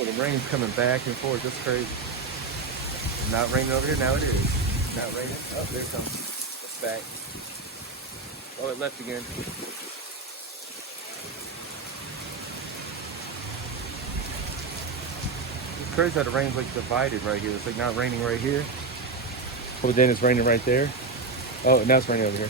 Oh, the rain's coming back and forth. That's crazy. It's not raining over here. Now it is. Not raining. Oh, there it comes. It's back. Oh, it left again. It's crazy how the rain's like divided right here. It's like not raining right here. But then it's raining right there. Oh, now it's raining over here.